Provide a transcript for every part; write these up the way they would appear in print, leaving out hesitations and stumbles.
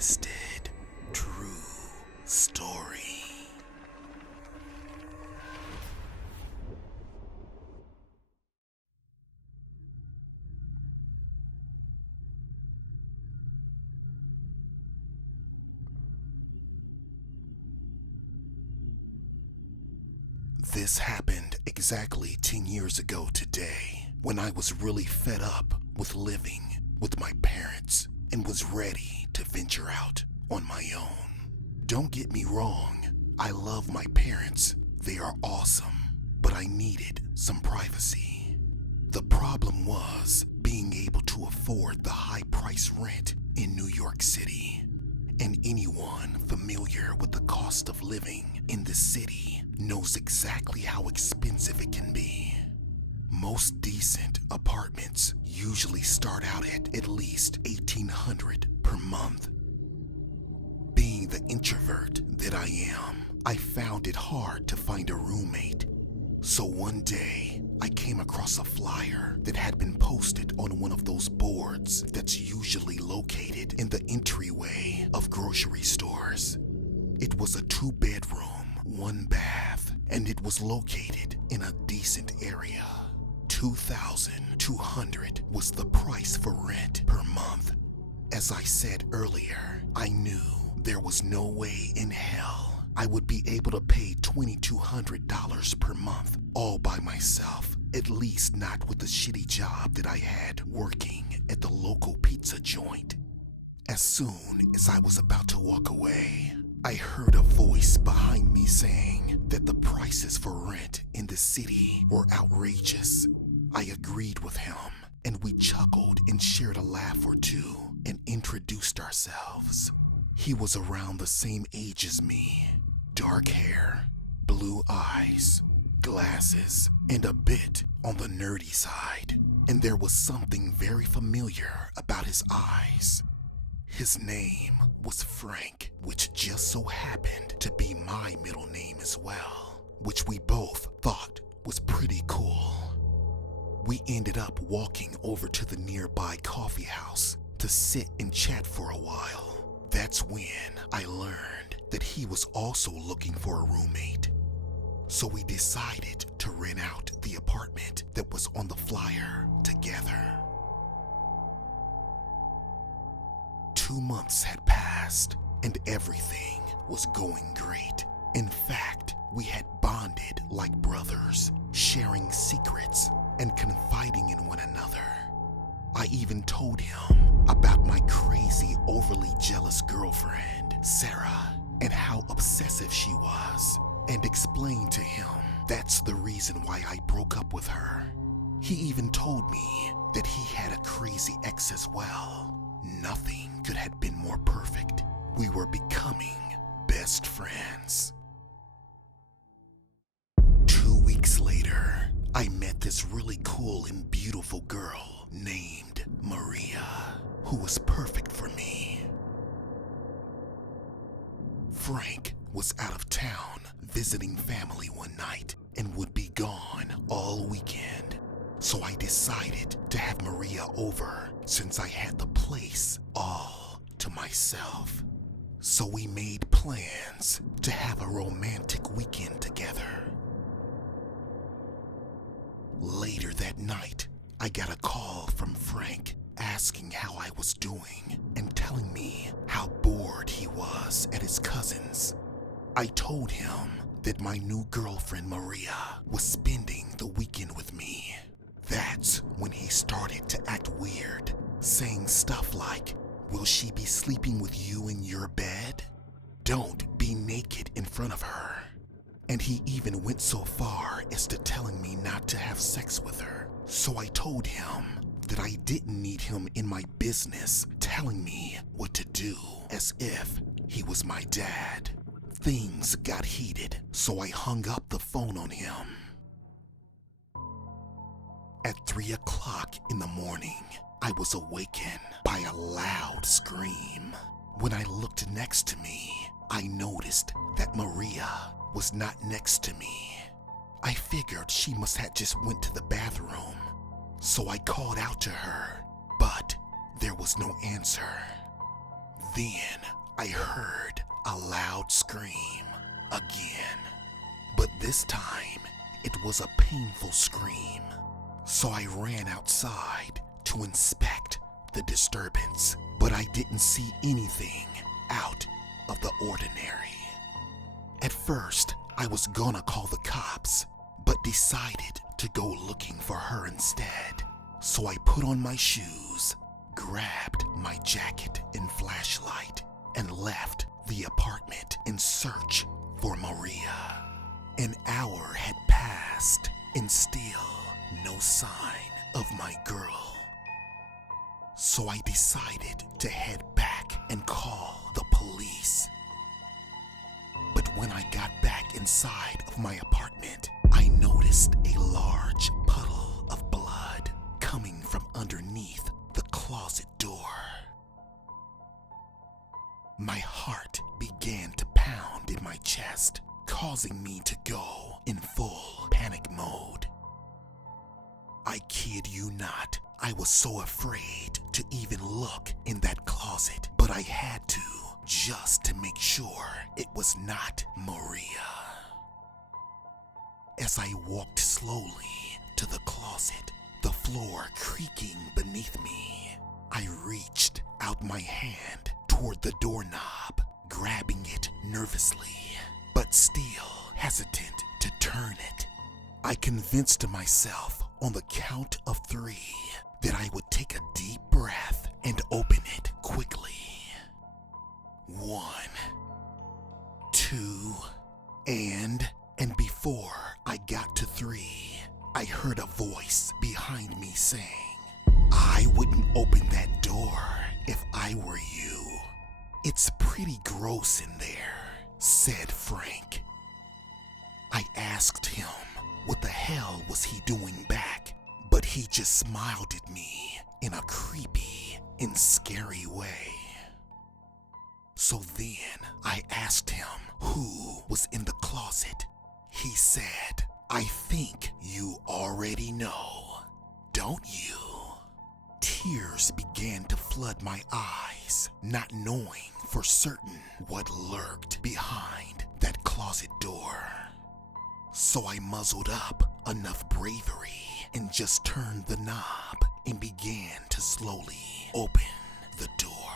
twisted, true story. This happened exactly 10 years ago today, when I was really fed up with living with my parents and was ready to venture out on my own. Don't get me wrong, I love my parents, they are awesome, but I needed some privacy. The problem was being able to afford the high price rent in New York City. And anyone familiar with the cost of living in the city knows exactly how expensive it can be. Most decent apartments usually start out at least $1,800 per month. Being the introvert that I am, I found it hard to find a roommate. So one day, I came across a flyer that had been posted on one of those boards that's usually located in the entryway of grocery stores. It was a 2-bedroom, 1-bath, and it was located in a decent area. $2,200 was the price for rent per month. As I said earlier, I knew there was no way in hell I would be able to pay $2,200 per month all by myself, at least not with the shitty job that I had working at the local pizza joint. As soon as I was about to walk away, I heard a voice behind me saying that the prices for rent in the city were outrageous. I agreed with him, and we chuckled and shared a laugh or two and introduced ourselves. He was around the same age as me. Dark hair, blue eyes, glasses, and a bit on the nerdy side. And there was something very familiar about his eyes. His name was Frank, which just so happened to be my middle name as well, which we both thought was pretty cool. We ended up walking over to the nearby coffee house to sit and chat for a while. That's when I learned that he was also looking for a roommate. So we decided to rent out the apartment that was on the flyer together. 2 months had passed and everything was going great. In fact, we had bonded like brothers, sharing secrets and confiding in one another. I even told him about my crazy, overly jealous girlfriend, Sarah, and how obsessive she was, and explained to him that's the reason why I broke up with her. He even told me that he had a crazy ex as well. Nothing could have been more perfect. We were becoming best friends. 2 weeks later, I met this really cool and beautiful girl named Maria, who was perfect for me. Frank was out of town visiting family one night and would be gone all weekend. So I decided to have Maria over since I had the place all to myself. So we made plans to have a romantic weekend together. Later that night, I got a call from Frank asking how I was doing and telling me how bored he was at his cousin's. I told him that my new girlfriend Maria was spending the weekend with me. That's when he started to act weird, saying stuff like, "Will she be sleeping with you in your bed? Don't be naked in front of her." And he even went so far as to telling me not to have sex with her. So I told him that I didn't need him in my business telling me what to do, as if he was my dad. Things got heated, so I hung up the phone on him. At 3 o'clock in the morning, I was awakened by a loud scream. When I looked next to me, I noticed that Maria was not next to me. I figured she must have just went to the bathroom, so I called out to her, but there was no answer. Then I heard a loud scream again, but this time it was a painful scream. So I ran outside to inspect the disturbance, but I didn't see anything out of the ordinary. At first, I was gonna call the cops, but decided to go looking for her instead. So I put on my shoes, grabbed my jacket and flashlight, and left the apartment in search for Maria. An hour had passed and still no sign of my girl. So I decided to head back and call the police. But when I got back inside of my apartment, I noticed a large puddle of blood coming from underneath the closet door. My heart began to pound in my chest, causing me to go in full panic mode. I kid you not, I was so afraid to even look in that closet, but I had to, just to make sure it was not Maria. As I walked slowly to the closet, the floor creaking beneath me, I reached out my hand toward the doorknob, grabbing it nervously, but still hesitant to turn it. I convinced myself on the count of 3 that I would take a deep breath and open it quickly. 1, 2, and before I got to 3, I heard a voice behind me saying, "I wouldn't open that door if I were you. It's pretty gross in there," said Frank. I asked him what the hell was he doing back, but he just smiled at me in a creepy and scary way. So then I asked him who was in the closet. He said, "I think you already know, don't you?" Tears began to flood my eyes, not knowing for certain what lurked behind that closet door. So I muzzled up enough bravery and just turned the knob and began to slowly open the door.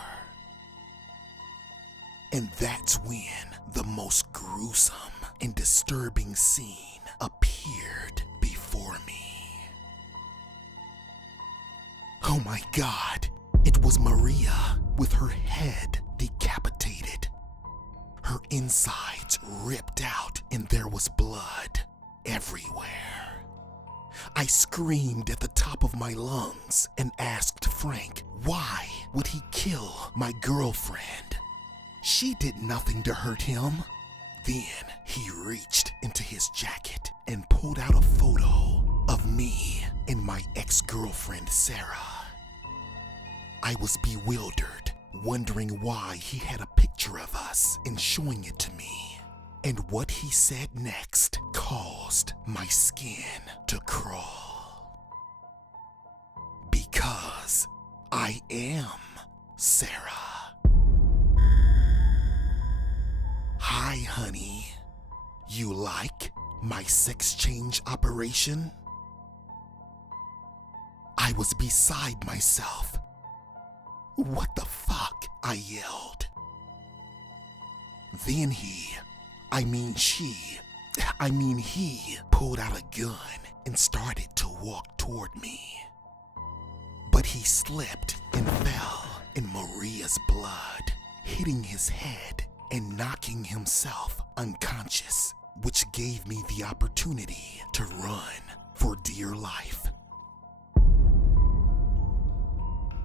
And that's when the most gruesome and disturbing scene appeared before me. Oh my God, it was Maria with her head decapitated. Her insides ripped out and there was blood everywhere. I screamed at the top of my lungs and asked Frank, why would he kill my girlfriend? She did nothing to hurt him. Then he reached into his jacket and pulled out a photo of me and my ex-girlfriend, Sarah. I was bewildered, wondering why he had a picture of us and showing it to me. And what he said next caused my skin to crawl. Because I am Sarah. Hi, honey. You like my sex change operation? I was beside myself. What the fuck? I yelled. Then he pulled out a gun and started to walk toward me. But he slipped and fell in Maria's blood, hitting his head and knocking himself unconscious, which gave me the opportunity to run for dear life.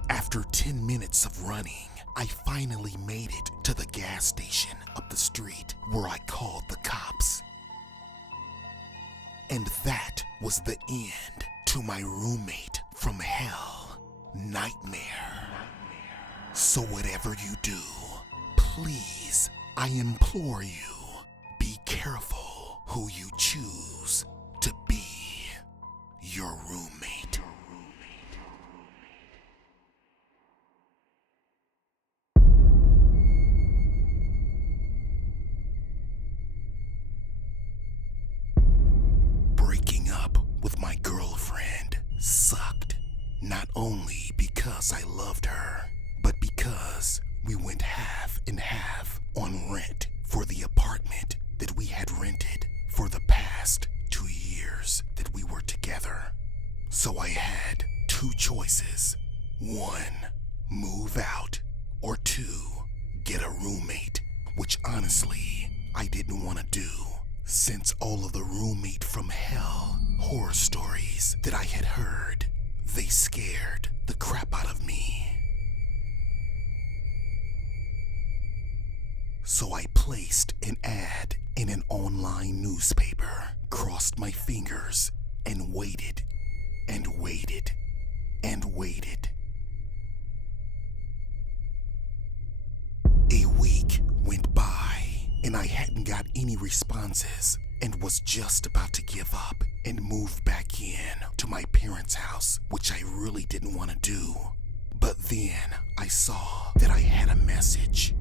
After 10 minutes of running, I finally made it to the gas station up the street where I called the cops. And that was the end to my roommate from hell nightmare. So whatever you do, please, I implore you, be careful who you choose to be your roommate. only because I loved her, but because we went half and half on rent for the apartment that we had rented for the past 2 years that we were together. So I had two choices. One, move out, or two, get a roommate, which honestly, I didn't want to do, since all of the roommate from hell horror stories that I had heard, they scared the crap out of me. So I placed an ad in an online newspaper, crossed my fingers, and waited, and waited, and waited. A week went by, and I hadn't got any responses, and was just about to give up and move back in to my parents' house, which I really didn't want to do. But then I saw that I had a message.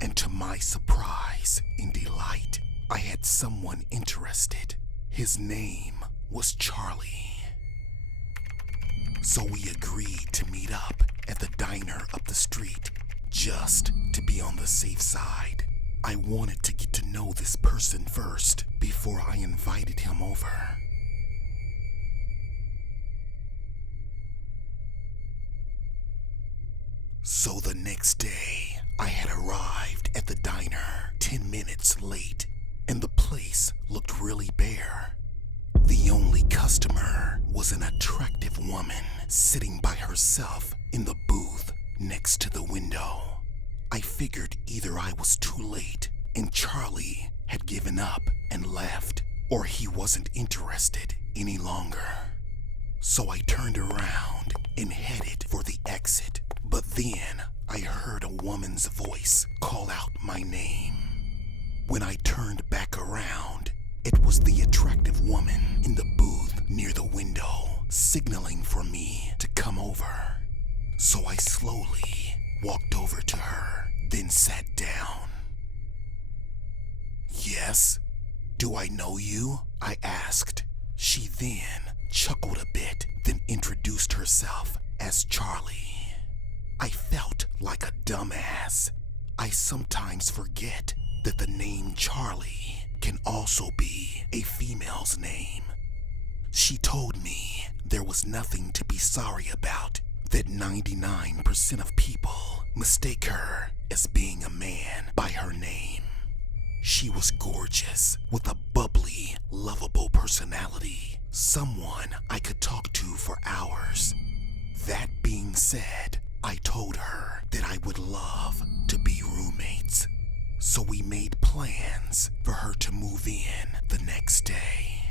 And to my surprise and delight, I had someone interested. His name was Charlie. So we agreed to meet up at the diner up the street, just to be on the safe side. I wanted to get to know this person first before I invited him over. So the next day, I had arrived at the diner 10 minutes late, and the place looked really bare. The only customer was an attractive woman sitting by herself in the booth next to the window. I figured either I was too late and Charlie had given up and left, or he wasn't interested any longer. So I turned around and headed for the exit, but then I heard a woman's voice call out my name. When I turned back around, it was the attractive woman in the booth near the window, signaling for me to come over. So I slowly walked over to her, then sat down. "Yes? Do I know you?" I asked. She then chuckled a bit, then introduced herself as Charlie. I felt like a dumbass. I sometimes forget that the name Charlie can also be a female's name. She told me there was nothing to be sorry about, that 99% of people mistake her as being a man by her name. She was gorgeous, with a bubbly, lovable personality, someone I could talk to for hours. That being said, I told her that I would love to be roommates. So we made plans for her to move in the next day.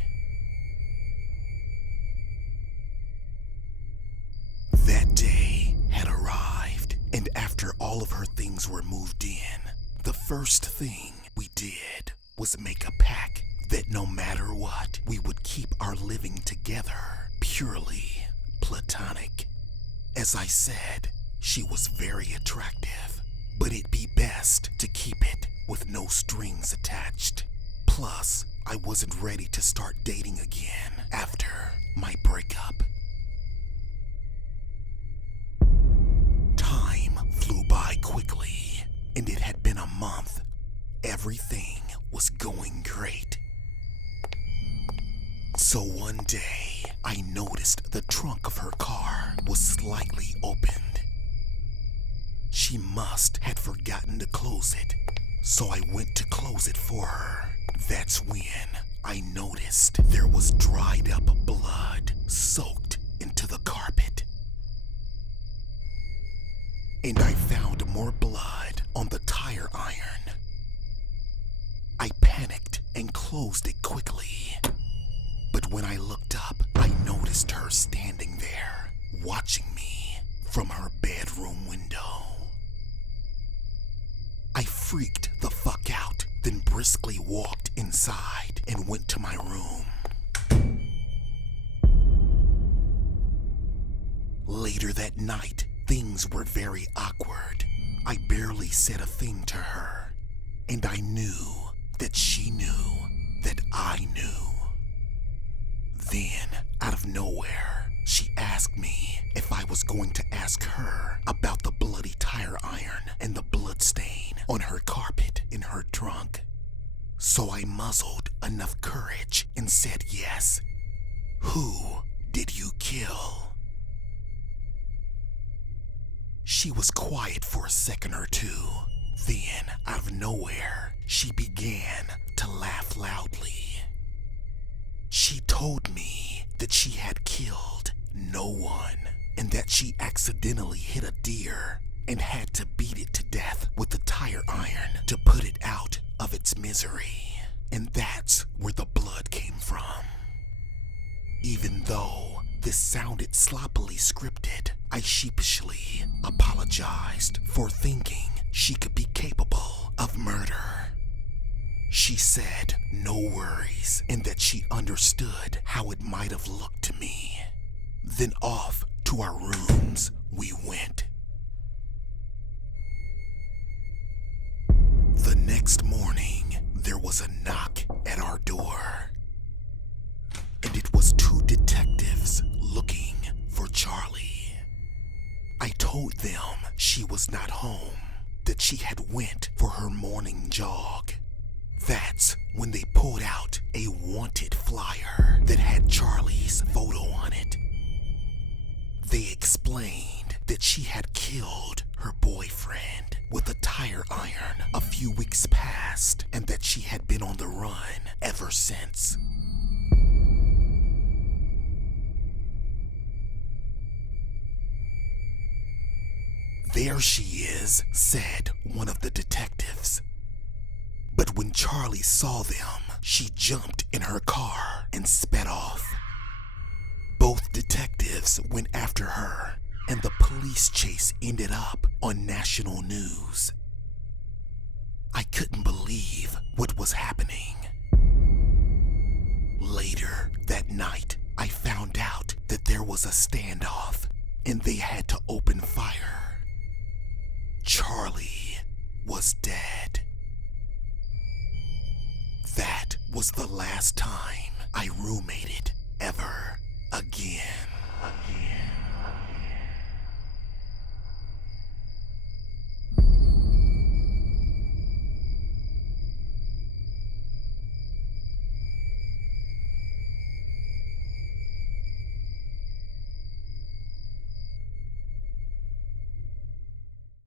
That day had arrived, and after all of her things were moved in, the first thing we did was make a pact that no matter what, we would keep our living together purely platonic. As I said, she was very attractive, but it'd be best to keep it with no strings attached. Plus, I wasn't ready to start dating again after my breakup. Time flew by quickly, and it had been a month. Everything was going great. So one day, I noticed the trunk of her car was slightly opened. She must have forgotten to close it, so I went to close it for her. That's when I noticed there was dried up blood soaked into the carpet. And I found more blood on the tire iron. I panicked and closed it quickly. But when I looked up, I noticed her standing there, watching me from her bedroom window. I freaked the fuck out, then briskly walked inside and went to my room. Later that night, things were very awkward. I barely said a thing to her, and I knew that she knew that I knew. Then, out of nowhere, she asked me was going to ask her about the bloody tire iron and the blood stain on her carpet in her trunk. So I muzzled enough courage and said yes. Who did you kill? She was quiet for a second or two. Then, out of nowhere, she began to laugh loudly. She told me that she had killed no one, and that she accidentally hit a deer and had to beat it to death with the tire iron to put it out of its misery. And that's where the blood came from. Even though this sounded sloppily scripted, I sheepishly apologized for thinking she could be capable of murder. She said no worries and that she understood how it might have looked to me. Then off to our rooms we went. The next morning, there was a knock at our door. And it was two detectives looking for Charlie. I told them she was not home, that she had went for her morning jog. That's when they pulled out a wanted flyer that had Charlie's photo on it. They explained that she had killed her boyfriend with a tire iron a few weeks past and that she had been on the run ever since. There she is, said one of the detectives. But when Charlie saw them, she jumped in her car and sped off. Both detectives went after her, and the police chase ended up on national news. I couldn't believe what was happening. Later that night, I found out that there was a standoff, and they had to open fire. Charlie was dead. That was the last time I roommated ever again.